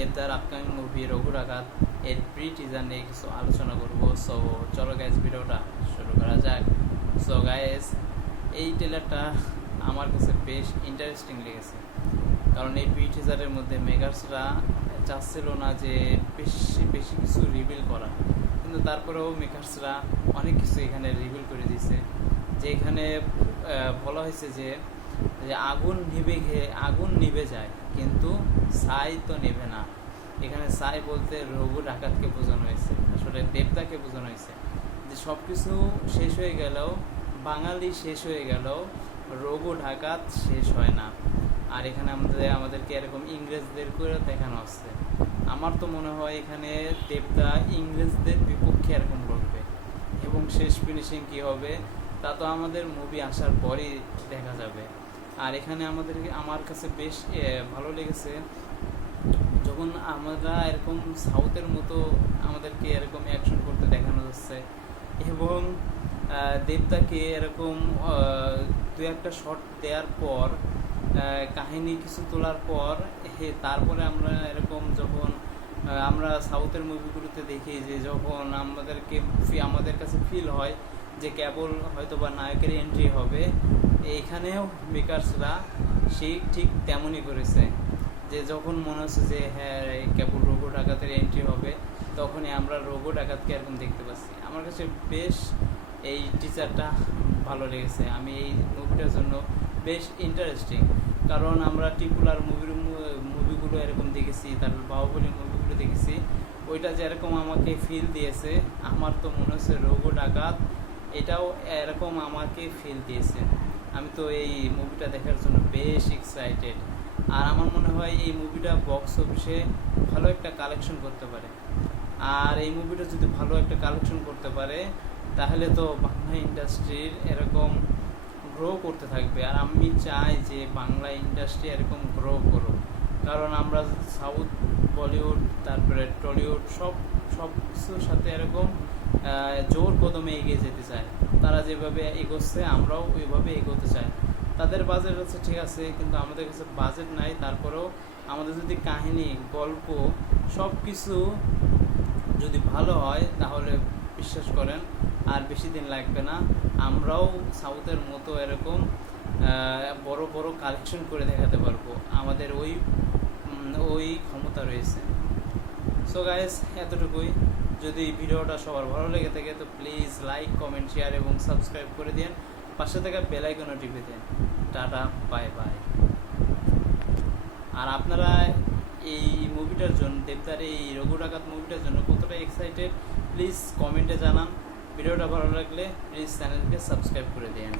দেবদার upcoming movie Raghu ডাকাত এর প্রি টিজার নিয়ে কিছু আলোচনা করব। সো চলো গাইজ ভিডিওটা শুরু করা যাক। সো গাইজ এই ট্রেলারটা আমার কাছে বেশ ইন্টারেস্টিং লেগেছে। কারণ এই প্রি টিজারের মধ্যে মেগার্সরা চাচ্ছিল না যে বেশি বেশি কিছু রিভিল করা। কিন্তু তারপরেও মেকার্সরা অনেক কিছু এখানে রিভিল করে দিছে যে এখানে বলা হয়েছে যে যে আগুন নিভে আগুন নিভে যায়, কিন্তু ছাই তো নেবে না। এখানে সাই বলতে রঘু ডাকাতকে বোঝানো হয়েছে, আসলে দেবদাকে বোঝানো হয়েছে। যে সব কিছু শেষ হয়ে গেলেও, বাঙালি শেষ হয়ে গেলেও রঘু ডাকাত শেষ হয় না। আর এখানে আমাদের, আমাদেরকে এরকম ইংরেজদের করে দেখানো হচ্ছে। আমার তো মনে হয় এখানে দেবদা ইংরেজদের বিপক্ষে এরকম লড়বে। এবং শেষ ফিনিশিং কি হবে, তা তো আমাদের মুভি আসার পরই দেখা যাবে। আর এখানে আমাদেরকে, আমার কাছে বেশ ভালো লেগেছে। যখন আমরা এরকম সাউথের মতো আমাদেরকে এরকম অ্যাকশন করতে দেখানো যাচ্ছে, এবং দেবদাকে এরকম দু একটা শট দেওয়ার পর কাহিনী কিছু তোলার পর, হে, তারপরে আমরা এরকম যখন আমরা সাউথের মুভিগুলোতে দেখি যে যখন আমাদেরকে, আমাদের কাছে ফিল হয় যে কেবল হয়তো বা নায়কের এন্ট্রি হবে এখানেও মেকার্সরা সেই ঠিক তেমনই করেছে। যে যখন মনে হচ্ছে যে হ্যাঁ কেবল রোগো ডাকাতের এন্ট্রি হবে, তখনই আমরা রোগো ডাকাতকে এরকম দেখতে পাচ্ছি। আমার কাছে বেশ এই টিচারটা ভালো লেগেছে। আমি এই মুভিটার জন্য বেশ ইন্টারেস্টিং কারণ আমরা টিপুলার মুভির মুভিগুলো এরকম দেখেছি তারপর বাহুবলী মুভিগুলো দেখেছি। ওইটা যেরকম আমাকে ফিল দিয়েছে, আমার তো মনে হচ্ছে রোগো ডাকাত এটাও এরকম আমাকে ফিল দিয়েছে। আমি তো এই মুভিটা দেখার জন্য বেশ এক্সাইটেড আর আমার মনে হয় এই মুভিটা বক্স অফিসে ভালো একটা কালেকশন করতে পারে। আর এই মুভিটা যদি ভালো একটা কালেকশন করতে পারে, তাহলে তো বাংলা ইন্ডাস্ট্রির এরকম গ্রো করতে থাকবে। আর আমি চাই যে বাংলা ইন্ডাস্ট্রি এরকম গ্রো করুক। কারণ আমরা সাউথ বলিউড, তারপরে টলিউড, সব সব কিছুর সাথে এরকম জোর কদমে এগিয়ে যেতে চায়। তারা যেভাবে এগোচ্ছে, আমরাও ওইভাবে এগোতে চাই। তাদের বাজেট হচ্ছে ঠিক আছে, কিন্তু আমাদের কাছে বাজেট নাই, তারপরেও আমাদের যদি কাহিনী, গল্প সব কিছু যদি ভালো হয়, তাহলে বিশ্বাস করেন, আর বেশি দিন লাগবে না। আমরাও সাউথের মতো এরকম বড় বড় কালেকশন করে দেখাতে পারব। আমাদের ওই ওই ক্ষমতা রয়েছে। সো গাইস এতটুকুই। যদি ভিডিওটা সবার ভালো লেগে থাকে, তো প্লিজ লাইক কমেন্ট শেয়ার এবং সাবস্ক্রাইব করে দিন পাশে থাকা বেল আইকনও টিপে দিন টাটা বাই বাই আর আপনারা এই মুভিটার জন্য, দেবদার এই রঘু ডাকাত মুভিটার জন্য কতটা এক্সাইটেড প্লিজ কমেন্টে জানান। ভিডিওটা ভালো লাগলে প্লিজ চ্যানেলকে সাবস্ক্রাইব করে দিন